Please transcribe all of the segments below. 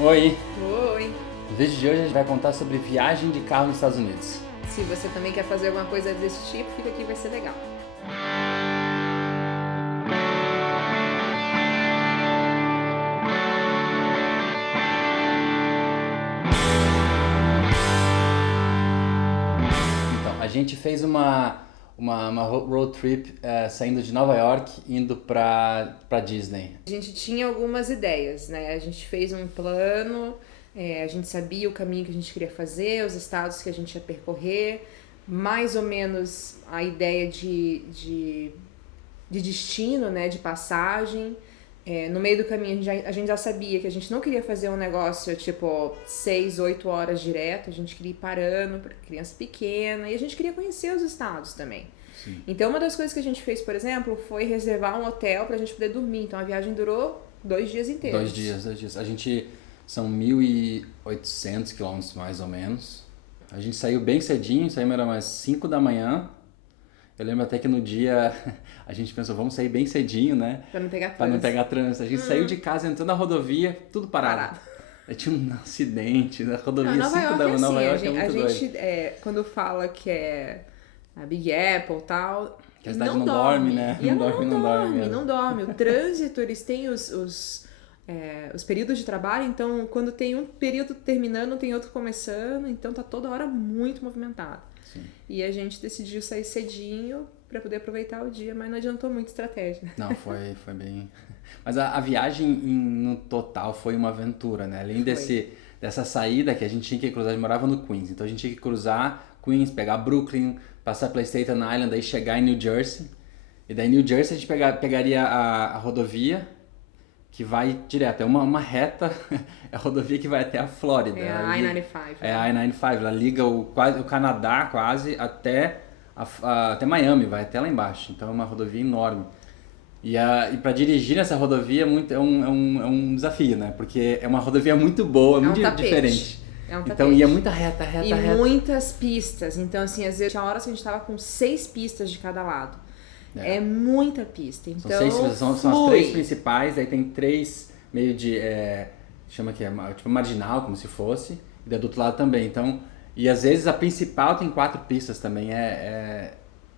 Oi! Oi! No vídeo de hoje a gente vai contar sobre viagem de carro nos Estados Unidos. Se você também quer fazer alguma coisa desse tipo, fica aqui, vai ser legal. Então, a gente fez uma road trip saindo de Nova York, indo pra Disney. A gente tinha algumas ideias, né? A gente fez um plano, a gente sabia o caminho que a gente queria fazer, os estados que a gente ia percorrer, mais ou menos a ideia de destino, né? De passagem. No meio do caminho a gente já sabia que a gente não queria fazer um negócio tipo 6, 8 horas direto, a gente queria ir parando para criança pequena e a gente queria conhecer os estados também. Sim. Então uma das coisas que a gente fez, por exemplo, foi reservar um hotel pra gente poder dormir. Então a viagem durou 2 dias inteiros. 2 dias. A gente são 1.800 quilômetros mais ou menos. A gente saiu bem cedinho, saímos era umas 5 da manhã. Eu lembro até que no dia a gente pensou, vamos sair bem cedinho, né? Pra não pegar Pra não pegar trânsito. A gente saiu de casa, entrou na rodovia, tudo parado. Aí tinha um acidente na rodovia, Nova 5 York da manhã. assim, Nova York é muito doido. A gente, quando fala que é a Big Apple e tal, Que a cidade não dorme, né? E ela não mesmo. dorme. O trânsito, eles têm os períodos de trabalho, então quando tem um período terminando, tem outro começando, então tá toda hora muito movimentado. Sim. E a gente decidiu sair cedinho pra poder aproveitar o dia, mas não adiantou muito estratégia. Não, foi bem... Mas a viagem no total foi uma aventura, né? Além dessa saída que a gente tinha que cruzar, a gente morava no Queens, então a gente tinha que cruzar Queens, pegar Brooklyn, passar pela Staten Island, aí chegar em New Jersey. E daí em New Jersey a gente pegaria a rodovia que vai direto, é uma reta, é a rodovia que vai até a Flórida. É a I-95. É a I-95, ela liga o Canadá quase até Miami, vai até lá embaixo, então é uma rodovia enorme. E para dirigir nessa rodovia é um desafio, né? Porque é uma rodovia muito boa, muito diferente. É um tapete. Então ia muita reta. Muitas pistas. Então, assim, às vezes tinha horas que a gente tava com 6 pistas de cada lado. É muita pista. Então, são as 3 principais, aí tem 3 meio de... chama que é tipo marginal, como se fosse. E daí do outro lado também. Então, e às vezes a principal tem 4 pistas também.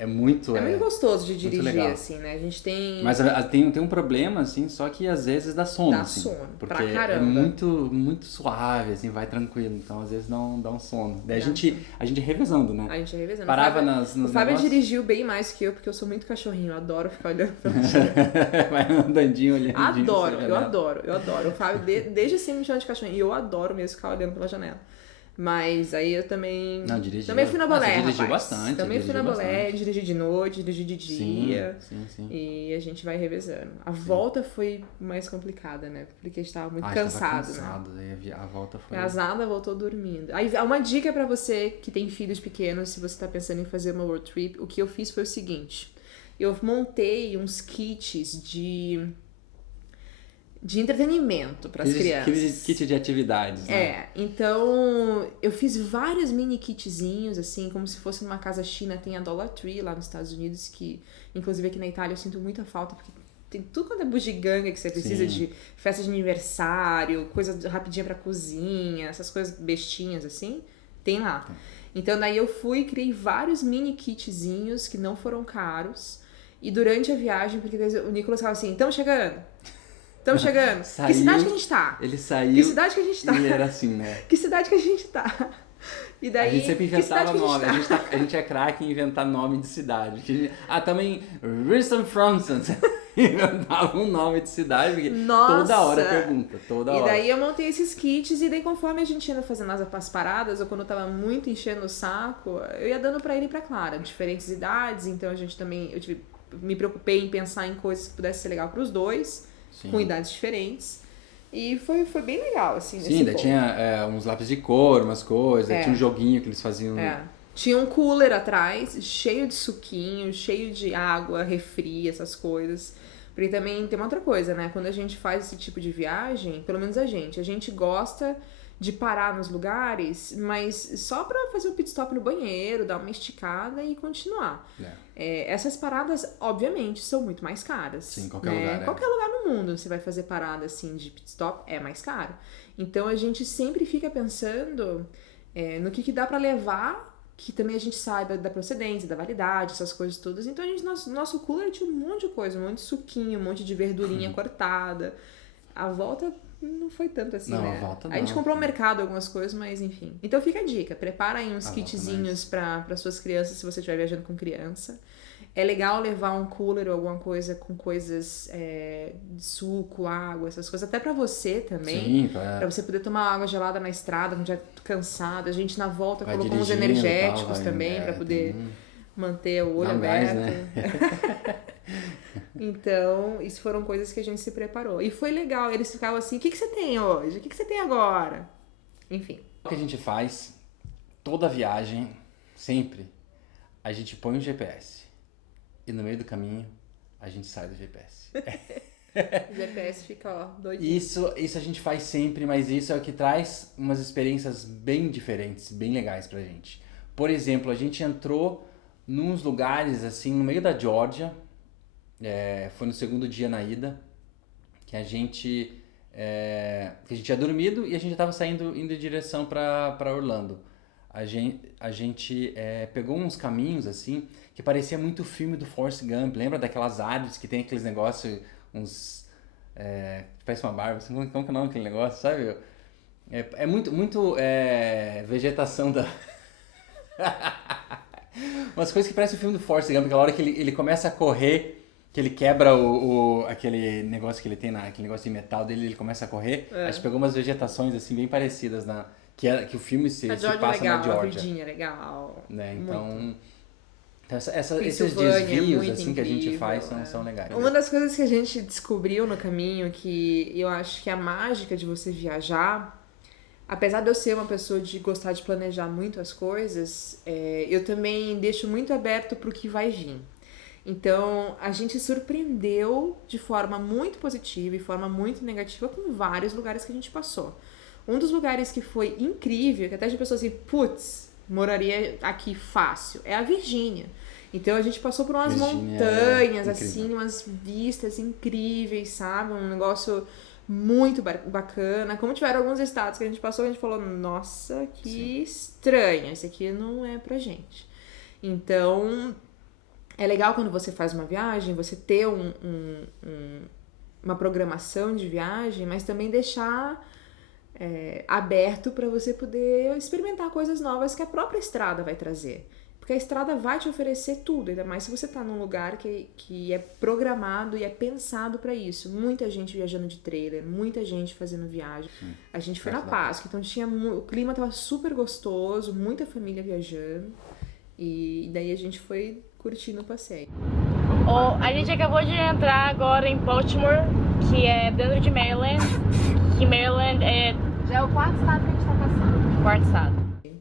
É muito gostoso de dirigir, legal. assim, né? A gente tem... Mas tem um problema, assim, só que às vezes dá sono, assim. Dá sono, porque pra caramba. é muito suave, assim, vai tranquilo. Então, às vezes dá um sono. Daí a gente revezando, né? A gente revezando. Parava O Fábio dirigiu bem mais que eu, porque eu sou muito cachorrinho. Eu adoro ficar olhando pela janela. Vai andandinho, olhando. Eu adoro. O Fábio, desde sempre me chama de cachorrinho. E eu adoro mesmo ficar olhando pela janela. Mas aí eu também... Não, dirigi. Também fui na bolé, rapaz. Dirigiu bastante. Também fui na bolé, dirigi de noite, dirigi de dia. Sim. E a gente vai revezando. A volta foi mais complicada, né? Porque a gente tava muito cansado, né? A volta foi... A Zada voltou dormindo. Aí, uma dica pra você que tem filhos pequenos, se você tá pensando em fazer uma road trip, o que eu fiz foi o seguinte. Eu montei uns kits de entretenimento para as crianças. Kit de atividades, né? Então eu fiz vários mini kitzinhos, assim, como se fosse numa casa china. Tem a Dollar Tree lá nos Estados Unidos, que inclusive aqui na Itália eu sinto muita falta, porque tem tudo quanto é bugiganga que você precisa. Sim. De festa de aniversário, coisa rapidinha pra cozinha, essas coisas bestinhas, assim, tem lá. Então daí eu criei vários mini kitzinhos que não foram caros. E durante a viagem, porque o Nicolas falava assim, estamos chegando. Saiu, que cidade que a gente tá? Ele saiu. Que cidade que a gente tá? E ele era assim, né? Que cidade que a gente tá? E daí, a gente sempre inventava nome. A A gente é craque em inventar nome de cidade. Também Winston Franson. Inventava um nome de cidade. Porque toda hora pergunta. E daí eu montei esses kits. E daí conforme a gente ia fazendo as paradas, ou quando eu tava muito enchendo o saco, eu ia dando pra ele e pra Clara. Diferentes idades. Então me preocupei em pensar em coisas que pudessem ser legal pros dois. Sim. Com idades diferentes. E foi bem legal, assim. Sim, daí tinha uns lápis de cor, umas coisas. Tinha um joguinho que eles faziam. Tinha um cooler atrás, cheio de suquinho, cheio de água, refri, essas coisas. Porque também tem uma outra coisa, né? Quando a gente faz esse tipo de viagem, pelo menos a gente gosta de parar nos lugares, mas só pra fazer um pit stop no banheiro, dar uma esticada e continuar. Essas paradas, obviamente, são muito mais caras. Sim, qualquer lugar. Qualquer lugar no mundo você vai fazer parada assim de pit stop é mais caro. Então a gente sempre fica pensando no que dá pra levar, que também a gente saiba da procedência, da validade, essas coisas todas. Então nosso cooler tinha um monte de coisa, um monte de suquinho, um monte de verdurinha cortada. A volta não foi tanto assim, não, né? A volta não. A gente comprou no mercado algumas coisas, mas enfim. Então fica a dica, prepara aí uns kitzinhos para suas crianças, se você estiver viajando com criança. É legal levar um cooler ou alguma coisa com coisas de suco, água, essas coisas. Até pra você também. Sim, pra você poder tomar água gelada na estrada, quando já cansado. A gente na volta vai colocou uns energéticos também pra poder manter o olho aberto. Gás, né? Então, isso foram coisas que a gente se preparou. E foi legal. Eles ficavam assim, o que você tem hoje? O que você tem agora? Enfim. O que a gente faz, toda viagem, sempre, a gente põe um GPS. E no meio do caminho, a gente sai do GPS. O GPS fica, ó, doidinho. Isso a gente faz sempre, mas isso é o que traz umas experiências bem diferentes, bem legais pra gente. Por exemplo, a gente entrou nos lugares, assim, no meio da Geórgia, foi no segundo dia na ida, que a gente tinha dormido e a gente já estava indo em direção para Orlando. A gente pegou uns caminhos, assim, que parecia muito o filme do Forrest Gump. Lembra daquelas árvores que tem aqueles negócios, parece uma barba, assim, como que é o nome daquele negócio, sabe? É muito vegetação da... Umas coisas que parecem o filme do Forrest Gump, aquela hora que ele começa a correr, que ele quebra aquele negócio que ele tem, aquele negócio de metal dele, ele começa a correr. A gente pegou umas vegetações assim bem parecidas que o filme se passa legal, na Geórgia. A Virgínia é legal. Né? Então esses Pensilvânia, desvios assim, incrível, que a gente faz são legais. Uma das coisas que a gente descobriu no caminho, que eu acho que é a mágica de você viajar, apesar de eu ser uma pessoa de gostar de planejar muito as coisas, eu também deixo muito aberto pro que vai vir. Então, a gente surpreendeu de forma muito positiva e forma muito negativa com vários lugares que a gente passou. Um dos lugares que foi incrível, que até a gente pensou assim, putz, moraria aqui fácil, é a Virgínia. Então, a gente passou por umas montanhas, assim, umas vistas incríveis, sabe? Um negócio muito bacana. Como tiveram alguns estados que a gente passou, a gente falou, nossa, que estranho, esse aqui não é pra gente. Então... É legal quando você faz uma viagem, você ter uma programação de viagem, mas também deixar aberto para você poder experimentar coisas novas que a própria estrada vai trazer. Porque a estrada vai te oferecer tudo, ainda mais se você está num lugar que é programado e é pensado para isso. Muita gente viajando de trailer, muita gente fazendo viagem. A gente foi na Páscoa, então o clima estava super gostoso, muita família viajando. E daí a gente foi curtindo o passeio. A gente acabou de entrar agora em Baltimore, que é dentro de Maryland. Que Maryland já é o quarto estado que a gente tá passando. Quarto estado.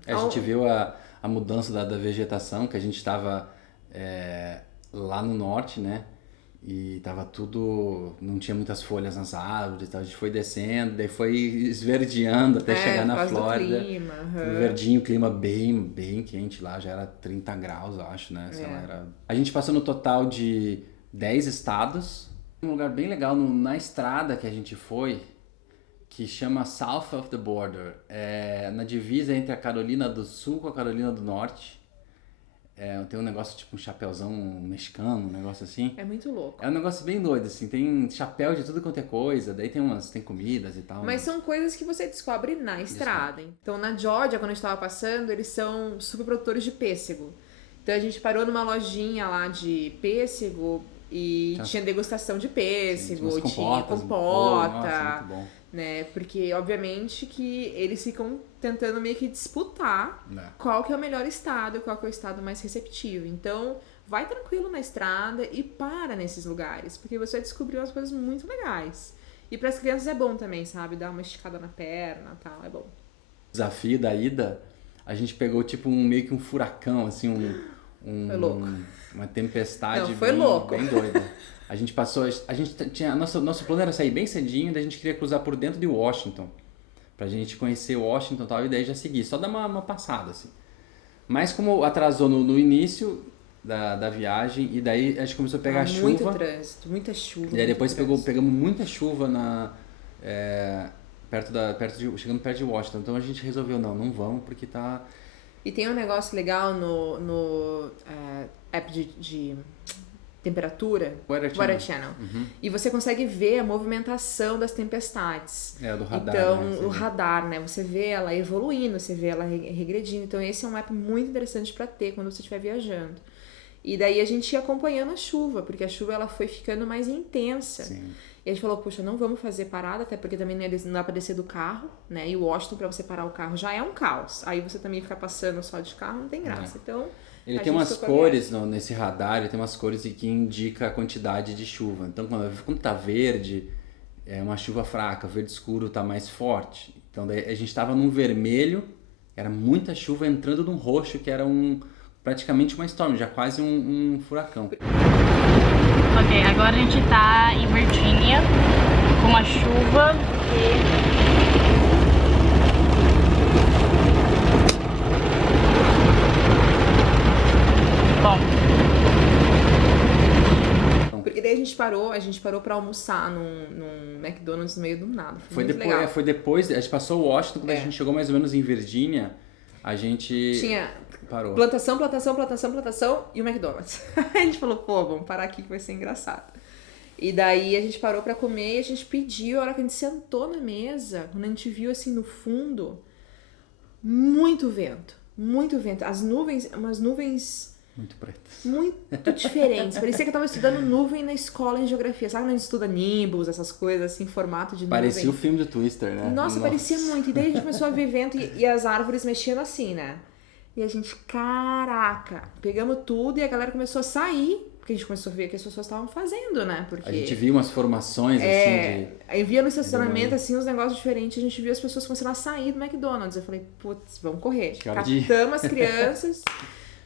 A gente viu a mudança da vegetação, que a gente estava lá no norte, né? E tava tudo... Não tinha muitas folhas nas árvores, então a gente foi descendo, daí foi esverdeando até chegar na Flórida. Clima, verdinho, clima bem quente lá, já era 30 graus, eu acho, né? Sei lá, A gente passou no total de 10 estados. Um lugar bem legal na estrada que a gente foi, que chama South of the Border. Na divisa entre a Carolina do Sul com a Carolina do Norte. Tem um negócio tipo um chapéuzão mexicano, um negócio assim. É muito louco. É um negócio bem doido, assim. Tem chapéu de tudo quanto é coisa, daí tem comidas e tal. Mas são coisas que você descobre na estrada. Então, na Geórgia, quando a gente tava passando, eles são super produtores de pêssego. Então, a gente parou numa lojinha lá de pêssego e tinha degustação de pêssego, tinha compota. Nossa, muito bom. Né? Porque, obviamente, que eles ficam tentando meio que disputar qual que é o melhor estado, qual que é o estado mais receptivo. Então, vai tranquilo na estrada e para nesses lugares, porque você vai descobrir umas coisas muito legais. E para as crianças é bom também, sabe? Dar uma esticada na perna e tal, é bom. O desafio da ida, a gente pegou tipo meio que um furacão, assim, foi louco. Uma tempestade. Não, foi louco. Bem doida. A gente passou, nosso plano era sair bem cedinho, daí a gente queria cruzar por dentro de Washington. pra gente conhecer Washington e tal, e daí já seguir, só dar uma passada, assim. Mas como atrasou no início da viagem, e daí a gente começou a pegar chuva. Muito trânsito, muita chuva. E aí depois trânsito. pegamos muita chuva chegando perto de Washington. Então a gente resolveu, não vamos, porque tá... E tem um negócio legal no app de temperatura, Weather Channel. E você consegue ver a movimentação das tempestades. Do radar. Então, né? o radar, né? Você vê ela evoluindo, você vê ela regredindo. Então, esse é um app muito interessante para ter quando você estiver viajando. E daí a gente ia acompanhando a chuva, porque a chuva ela foi ficando mais intensa. Sim. E a gente falou, poxa, não vamos fazer parada, até porque também não dá pra descer do carro, né? E o Washington, pra você parar o carro, já é um caos. Aí você também ficar passando só de carro, não tem graça. Então, ele tem umas cores nesse radar, ele tem umas cores que indica a quantidade de chuva. Então, quando tá verde, é uma chuva fraca, verde escuro tá mais forte. Então, daí a gente tava num vermelho, era muita chuva entrando num roxo, que era praticamente uma storm, já quase um furacão. Ok, agora a gente tá em Virgínia, com uma chuva Bom. Porque daí a gente parou pra almoçar num McDonald's no meio do nada. Foi muito legal. Foi depois, a gente passou o Washington, quando a gente chegou mais ou menos em Virgínia, a gente... Tinha... Parou. Plantação e o McDonald's. A gente falou, pô, vamos parar aqui que vai ser engraçado. E daí a gente parou pra comer e a gente pediu, a hora que a gente sentou na mesa, quando a gente viu assim no fundo, muito vento. As nuvens, umas nuvens... Muito pretas. Muito diferentes. Parecia que eu tava estudando nuvem na escola em geografia. Sabe quando a gente estuda nimbus, essas coisas assim, formato de nuvem? Parecia o filme do Twister, né? Nossa, parecia muito. E daí a gente começou a ver vento e as árvores mexendo assim, né? E a gente, caraca, pegamos tudo e a galera começou a sair, porque a gente começou a ver o que as pessoas estavam fazendo, né? Porque a gente viu umas formações assim de... Aí via no estacionamento, assim, uns negócios diferentes, a gente viu as pessoas começando a sair do McDonald's. Eu falei, putz, vamos correr. Catamos as crianças.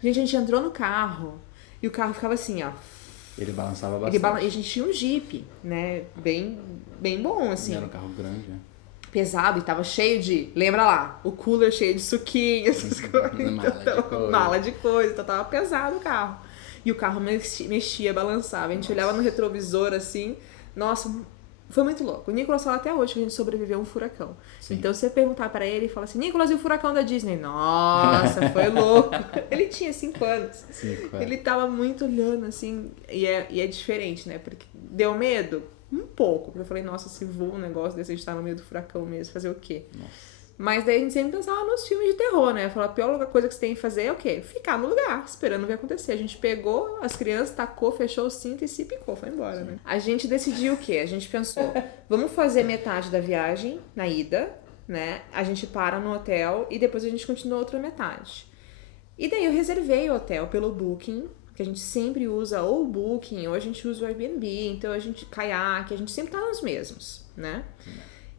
Gente, a gente entrou no carro e o carro ficava assim, ó. Ele balançava bastante. E a gente tinha um Jeep, né? Bem bom, assim. Era um carro grande, né? Pesado e tava cheio de... Lembra lá? O cooler cheio de suquinho, essas coisas. Mala de coisa. Então tava pesado o carro. E o carro mexia, balançava. A gente olhava no retrovisor assim. Nossa, foi muito louco. O Nicolas fala até hoje que a gente sobreviveu a um furacão. Sim. Então se você perguntar pra ele, ele fala assim, Nicolas, e o furacão da Disney? Nossa, foi louco. Ele tinha 5 anos. 5 anos. Ele tava muito olhando assim. E é diferente, né? Porque deu medo? Um pouco, porque eu falei, nossa, se voa um negócio desse, a gente tá no meio do furacão mesmo, fazer o quê? Nossa. Mas daí a gente sempre pensava nos filmes de terror, né? Falar, a pior coisa que você tem que fazer é o quê? Ficar no lugar, esperando o que acontecer. A gente pegou as crianças, tacou, fechou o cinto e se picou, foi embora, né? A gente decidiu o quê? A gente pensou, vamos fazer metade da viagem na ida, né? A gente para no hotel e depois a gente continua a outra metade. E daí eu reservei o hotel pelo Booking, que a gente sempre usa ou o Booking, ou a gente usa o Airbnb, então a gente, Kayak, a gente sempre tá nos mesmos, né?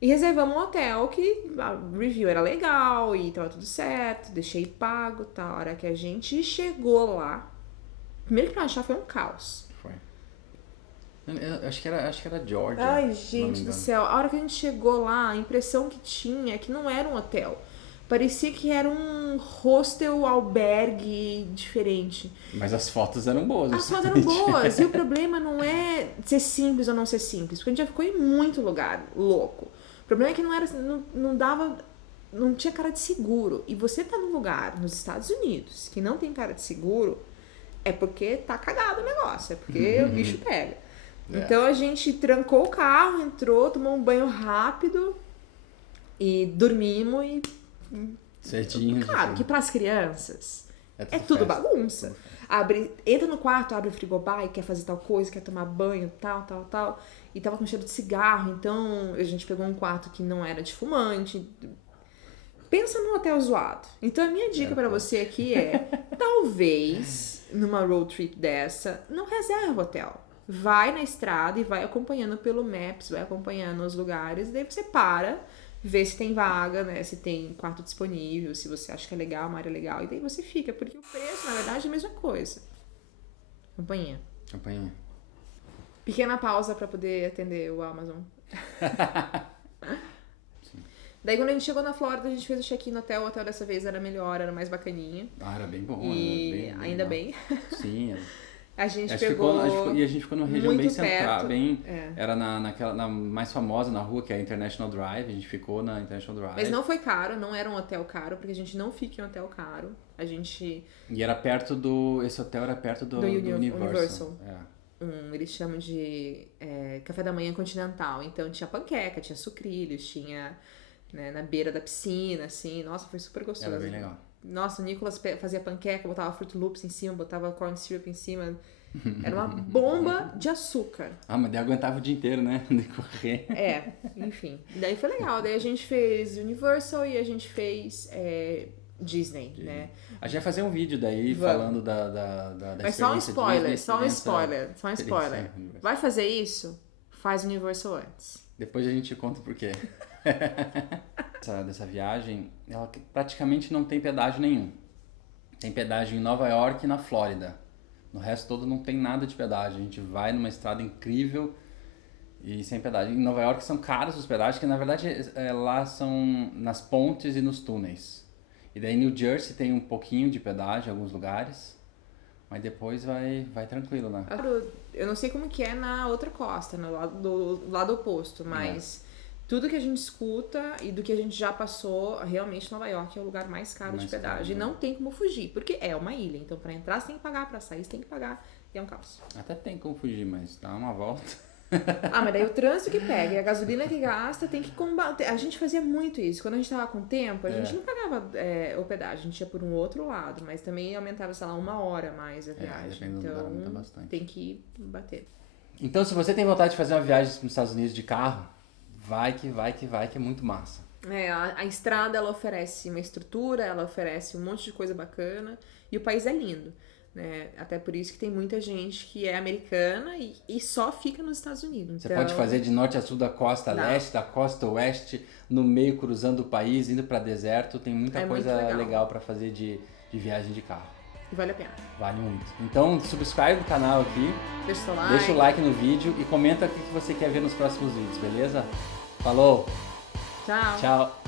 E reservamos um hotel que a review era legal e tava tudo certo, deixei pago, tá? A hora que a gente chegou lá, primeiro que pra achar foi um caos. Foi. Eu acho que era Georgia. Ai, gente do céu, a hora que a gente chegou lá, a impressão que tinha é que não era um hotel. Parecia que era um hostel, albergue diferente. Mas as fotos eram boas. As fotos eram boas. E o problema não é ser simples ou não ser simples. Porque a gente já ficou em muito lugar louco. O problema é que não tinha cara de seguro. E você tá num lugar nos Estados Unidos que não tem cara de seguro, é porque tá cagado o negócio. É porque o bicho pega. Então a gente trancou o carro, entrou, tomou um banho rápido e dormimos e... Certinho. Claro que pras crianças é tudo bagunça. Entra no quarto, abre o frigobar e quer fazer tal coisa, quer tomar banho, tal. E tava com cheiro de cigarro, então a gente pegou um quarto que não era de fumante. Pensa num hotel zoado. Então a minha dica pra você aqui é, talvez, numa road trip dessa, não reserva hotel. Vai na estrada e vai acompanhando pelo Maps, vai acompanhando os lugares, daí você para, vê se tem vaga, né? Se tem quarto disponível, se você acha que é legal, uma área legal, e daí você fica, porque o preço, na verdade, é a mesma coisa. Campainha. Pequena pausa pra poder atender o Amazon. Daí quando a gente chegou na Flórida, a gente fez o check-in no hotel. O hotel dessa vez era melhor, era mais bacaninha. Ah, era bem bom. E era ainda legal. bem. Sim, A gente a pegou a gente ficou numa região bem muito central, perto. era na mais famosa na rua, que é a International Drive, a gente ficou na International Drive. Mas não foi caro, não era um hotel caro, porque a gente não fica em hotel caro. A gente... E era perto esse hotel era perto do Universal. Eles chamam de café da manhã continental. Então tinha panqueca, tinha sucrilhos, tinha, né, na beira da piscina, assim. Nossa, foi super gostoso. Era bem legal. Nossa, o Nicolas fazia panqueca, botava Fruit Loops em cima, botava corn syrup em cima. Era uma bomba de açúcar. Ah, mas daí aguentava o dia inteiro, né? De correr. Enfim. Daí foi legal. Daí a gente fez Universal e a gente fez Disney, né? A gente vai fazer um vídeo daí falando da Mas só um spoiler, Disney, só um spoiler. Universal. Vai fazer isso? Faz Universal antes. Depois a gente conta o porquê. Dessa viagem, ela praticamente não tem pedágio nenhum. Tem pedágio em Nova York e na Flórida. No resto todo não tem nada de pedágio. A gente vai numa estrada incrível e sem pedágio. Em Nova York são caros os pedágios, que na verdade lá são nas pontes e nos túneis. E daí em New Jersey tem um pouquinho de pedágio em alguns lugares, mas depois vai tranquilo, né? Eu não sei como que é na outra costa, no lado oposto, mas tudo que a gente escuta e do que a gente já passou, realmente Nova York é o lugar mais caro de pedágio. Caro, e não tem como fugir, porque é uma ilha. Então pra entrar você tem que pagar, pra sair você tem que pagar. E é um caos. Até tem como fugir, mas dá uma volta. Mas daí o trânsito que pega e a gasolina que gasta tem que combater. A gente fazia muito isso. Quando a gente tava com tempo, a gente não pagava hospedagem, a gente ia por um outro lado, mas também aumentava, sei lá, 1 hora a mais a viagem. Então tem que bater. Então, se você tem vontade de fazer uma viagem nos Estados Unidos de carro, vai que é muito massa. A estrada, ela oferece uma estrutura, ela oferece um monte de coisa bacana e o país é lindo. Né? Até por isso que tem muita gente que é americana e só fica nos Estados Unidos. Você pode fazer de norte a sul, da costa leste, da costa oeste, no meio cruzando o país, indo para deserto. Tem muita coisa legal para fazer de viagem de carro. E vale a pena. Vale muito. Então, subscribe no canal aqui. Deixa o like no vídeo e comenta o que você quer ver nos próximos vídeos, beleza? Falou! Tchau! Tchau!